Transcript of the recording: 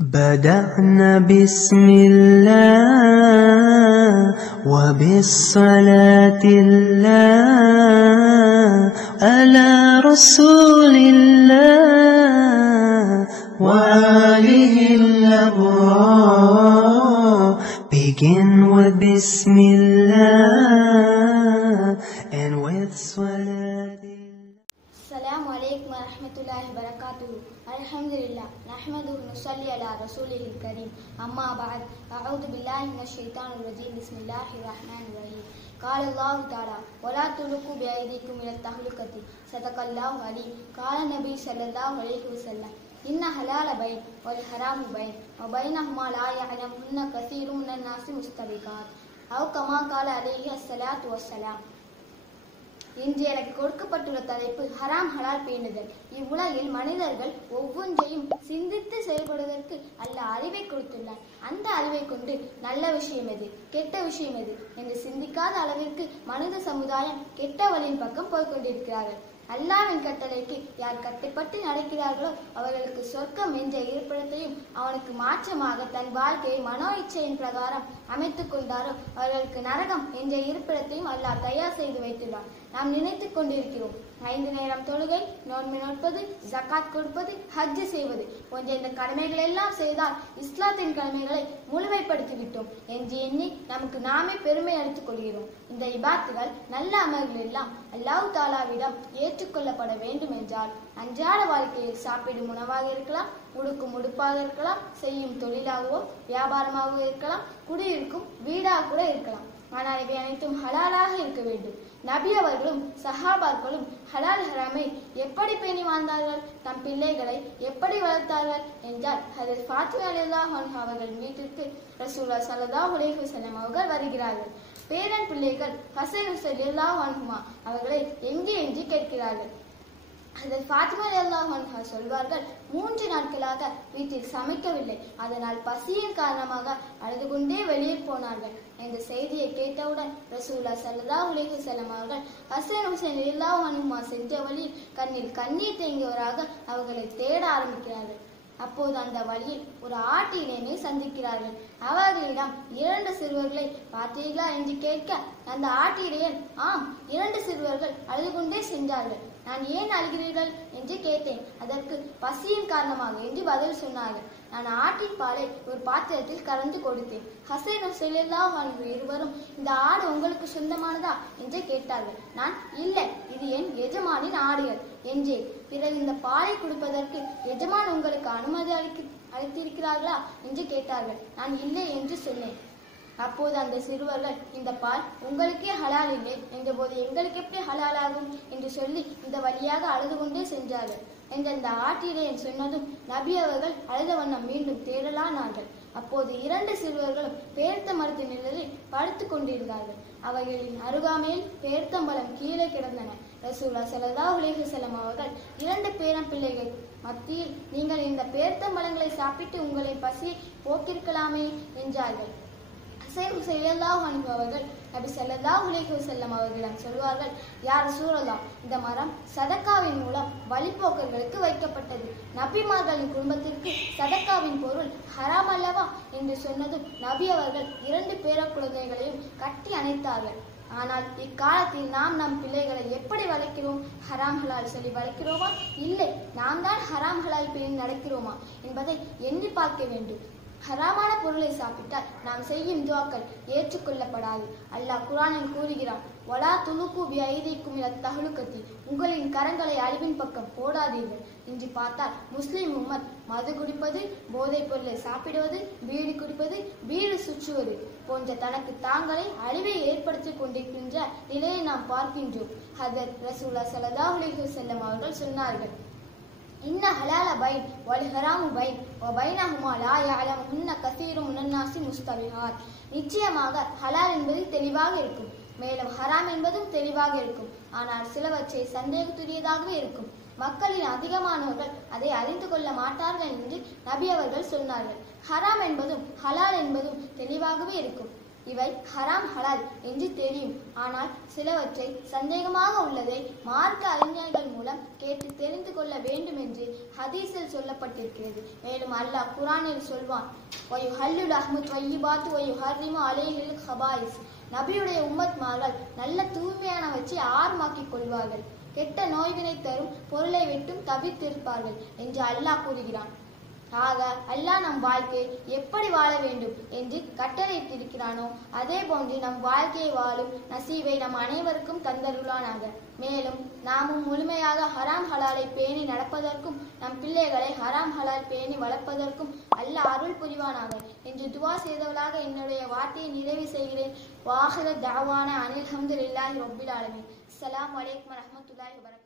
بدأنا بسم الله وبالصلاة الله على رسول الله وآله الأبرار. Begin with Bismillah and with Salat. Assalamu alaikum wa rahmatullahi wa barakatuhu. Alhamdulillah. Nahmaduhu wa nusalli ala rasulihil kareem. Amma ba'd. A'udhu billahi minash shaitanir rajim. Bismillahir rahmanir rahim. Qala Allahu ta'ala wa la tulqu bi aydikum ila tahlukati. Sadaqallahu alim. Qala Nabi sallallahu alayhi wa sallam. Inna halala bayn wal haramu bayn wa baynahuma la ya'lamunna kathirun minan nasi mustabiqat. Aw kama qala alayhi as-salatu was-salam. இன்று எனக்கு கொடுக்கப்பட்டுள்ள தலைப்பு ஹராம் ஹலால் பேணுதல். இவ்வுலகில் மனிதர்கள் ஒவ்வொன்றையும் சிந்தித்து செயல்படுவதற்கு அல்லாஹ் அறிவை கொடுத்துள்ளார். அந்த அறிவை கொண்டு நல்ல விஷயம் எது, கெட்ட விஷயம் எது என்று சிந்திக்காத அளவிற்கு மனித சமுதாயம் கெட்ட வழியின் பக்கம் போய்கொண்டிருக்கிறார்கள். அல்லாஹ்வின் கட்டளைக்கு யார் கட்டுப்பட்டு நடக்கிறார்களோ அவர்களுக்கு சொர்க்கம் என்ற இருப்பிடத்தையும், அவனுக்கு மாற்றமாக தன் வாழ்க்கையை மனோ இச்சையின் பிரகாரம் அமைத்துக் கொண்டாரோ அவர்களுக்கு நரகம் என்ற இருப்பிடத்தையும் அல்லாஹ் தயார் செய்து வைத்துள்ளார். நாம் நினைத்துக் கொண்டிருக்கிறோம் 5 நேரம் தொழுகை, நோன்பு நோட்பது, ஜகாத் கொடுப்பது, ஹஜ் செய்வது போன்ற இந்த கடமைகள் எல்லாம் செய்தால் இஸ்லாத்தின் கடமைகளை முழுமைப்படுத்திவிட்டோம் என்று எண்ணி நமக்கு நாமே பெருமை அளித்துக் கொள்கிறோம். இந்த இபாத்துகள் நல்ல அமல்கள் எல்லாம் அல்லாஹ் தாலாவிடம் ஏற்றுக்கொள்ளப்பட வேண்டும் என்றால் அன்றாட வாழ்க்கையில் சாப்பிடும் உணவாக இருக்கலாம், உடுக்கும் உடுப்பாக இருக்கலாம், செய்யும் தொழிலாகவோ வியாபாரமாகவோ இருக்கலாம், குடியிருக்கும் வீடாக கூட இருக்கலாம். ஆனால் இவை அனைத்தும் ஹலாலாக இருக்க வேண்டும். நபி அவர்களும் சஹாபாக்களும் ஹலால் ஹராமை எப்படி பேணி வாழ்ந்தார்கள், தம் பிள்ளைகளை எப்படி வளர்த்தார்கள் என்றால் ஹஜ்ரத் ஃபாத்திமா ரலியல்லாஹு அன்ஹா அவர்கள் வீட்டிற்கு ரசூலுல்லாஹி ஸல்லல்லாஹு அலைஹி வஸல்லம் அவர்கள் வருகிறார்கள். பேரன் பிள்ளைகள் ஹசன் ஹுசைன் ரலியல்லாஹு அன்ஹுமா அவர்களை எஞ்சி கேட்கிறார்கள். ஹஜ்ரத் ஃபாத்திமா ரலியல்லாஹு அன்ஹா சொல்வார்கள், 3 நாட்களாக வீட்டில் சமைக்கவில்லை, அதனால் பசியின் காரணமாக அழுது கொண்டே வெளியே போனார்கள். இந்த செய்தியை கேட்டவுடன் ரசூலுல்லாஹி ஸல்லல்லாஹு அலைஹி வஸல்லம் அவர்கள் ஹசன் ஹுசைன் ரலியல்லாஹு அன்ஹுமா சென்ற வழியில் கண்ணில் கண்ணீர் தேங்கியவராக அவர்களை தேட ஆரம்பிக்கிறார்கள். அப்போது அந்த வழியில் ஒரு ஆட்டு இளைஞனை சந்திக்கிறார்கள். அவர்களிடம் 2 சிறுவர்களை பார்த்தீர்களா என்று கேட்க அந்த ஆட்டு இளைஞன், ஆம், 2 சிறுவர்கள் அழுது கொண்டே சென்றார்கள். நான் ஏன் அழுகிறீர்கள் என்று கேட்டேன். அதற்கு பசியின் காரணமாக என்று பதில் சொன்னார்கள். நான் ஆட்டின் பாலை ஒரு பாத்திரத்தில் கறந்து கொடுத்தேன். ஹசன் ரலியல்லாஹு அன்ஹு இருவரும், இந்த ஆடு உங்களுக்கு சொந்தமானதா என்று கேட்டார்கள். நான், இல்லை, இது என் எஜமானின் ஆடுகள் என்றேன். பிறகு இந்த பாலை குடிப்பதற்கு எஜமான் உங்களுக்கு அனுமதி அளித்திருக்கிறார்களா என்று கேட்டார்கள். நான் இல்லை என்று சொன்னேன். அப்போது அந்த சிறுவர்கள், இந்த பால் உங்களுக்கே ஹலால் இல்லை என்ற போது எங்களுக்கு எப்படி ஹலால் ஆகும் என்று சொல்லி இந்த வழியாக அழுது கொண்டே சென்றார்கள் என்ற அந்த ஆட்டிடையன் சொன்னதும் நபி அவர்கள் அழுத வண்ணம் மீண்டும் தேடலானார்கள். அப்போது 2 சிறுவர்களும் பேர்த்த மரத்தின் நிழலில் படுத்துக் கொண்டிருந்தார்கள். அவர்களின் அருகாமையில் பேர்த்தம்பழம் கீழே கிடந்தன. ரசூலுல்லாஹி ஸல்லல்லாஹு அலைஹி வஸல்லம் அவர்கள் 2 பேரம் பிள்ளைகள் மத்தியில், நீங்கள் இந்த பேர்த்தம்பழங்களை சாப்பிட்டு உங்களின் பசியை போக்கிருக்கலாமே என்றார்கள். ஹசன் ஹுசைன் ரலியல்லாஹு அன்ஹு அவர்கள் நபி ஸல்லல்லாஹு அலைஹி வஸல்லம் அவர்களிடம் சொல்வார்கள், யா ரசூலல்லாஹ், இந்த மரம் சதக்காவின் மூலம் வழிபோக்கர்களுக்கு வைக்கப்பட்டது. நபிமார்களின் குடும்பத்திற்கு சதக்காவின் பொருள் ஹராம் அல்லவா என்று சொன்னதும் நபி அவர்கள் 2 பேர குழந்தைகளையும் கட்டி அணைத்தார்கள். ஆனால் இக்காலத்தில் நாம் நம் பிள்ளைகளை எப்படி வளர்க்கிறோம்? ஹராம் ஹலால் சொல்லி வளர்க்கிறோமா, இல்லை நாம் தான் ஹராம் ஹலால் பேணி நடக்கிறோமா என்பதை எண்ணி பார்க்க வேண்டும். ஹராமான பொருளை சாப்பிட்டால் நாம் செய்யும் துஆக்கள் ஏற்றுக்கொள்ளப்படாது. அல்லாஹ் குர்ஆனில் கூறுகிறான், வலா துலுகு பி ஐதிக்கும் இலத் தஹலுகத்தி, உங்களின் கரங்களை அழிவின் பக்கம் போடாதீர்கள். இன்று பார்த்தால் முஸ்லிம் உம்மத் மது குடிப்பது, போதைப் பொருளை சாப்பிடுவது, பீடி குடிப்பது, வீடு சுற்றுவது போன்ற தனக்கு தாங்களே அழிவை ஏற்படுத்தி கொண்டிருக்கின்ற நிலையை நாம் பார்க்கின்றோம். ஹஜ்ரத் ரசூலுல்லாஹி ஸல்லல்லாஹு அலைஹி வஸல்லம் அவர்கள் சொன்னார்கள், இன்ன ஹலால பைன் வல் ஹராமு பைன் வ பைனஹுமா லா யஅலமுன்ன கஸீரும் மினன் நாஸி முஸ்தபிஹாத். நிச்சயமாக ஹலால் என்பது தெளிவாக இருக்கும், மேலும் ஹராம் என்பதும் தெளிவாக இருக்கும். ஆனால் சிலவற்றை சந்தேகத்துரியதாகவே இருக்கும். மக்களின் அதிகமானவர்கள் அதை அறிந்து கொள்ள மாட்டார்கள் என்று நபி அவர்கள் சொன்னார்கள். ஹராம் என்பதும் ஹலால் என்பதும் தெளிவாகவே இருக்கும். இவை ஹராம் ஹலால் என்று தெரியும். ஆனால் சிலவற்றை சந்தேகமாக உள்ளதை மார்க்க அறிஞர்கள் மூலம் கேட்டு தெரிந்து கொள்ள வேண்டும் என்று ஹதீஸில் சொல்லப்பட்டிருக்கிறது. மேலும் அல்லாஹ் குர்ஆனில் சொல்வான், நபியுடைய உம்மத்மார்கள் நல்ல தூய்மையானவற்றை ஆர்மாக்கிக் கொள்வார்கள், கெட்ட நோய்வினை தரும் பொருளை விட்டும் தவிர்த்திருப்பார்கள் என்று அல்லாஹ் கூறுகிறான். ஆக அல்லாஹ் நம் வாழ்க்கை எப்படி வாழ வேண்டும் என்று கட்டளையிட்டிருக்கிறானோ அதே போன்று நம் வாழ்க்கையை வாழும் நசீவை நம் அனைவருக்கும் தந்தருளானாக. மேலும் நாமும் முழுமையாக ஹராம் ஹலாலை பேணி நடப்பதற்கும் நம் பிள்ளைகளை ஹராம் ஹலால் பேணி வளர்ப்பதற்கும் அல்லாஹ் அருள் புரிவானாக என்று துவா செய்தவளாக என்னுடைய வார்த்தையை நிறைவு செய்கிறேன். வாஹிர தஅவானா அனில் ஹம்துலில்லாஹி ரப்பில் ஆலமீன். அஸ்ஸலாமு அலைக்கும் வரஹ்மத்துல்லாஹி வபரகாத்துஹு.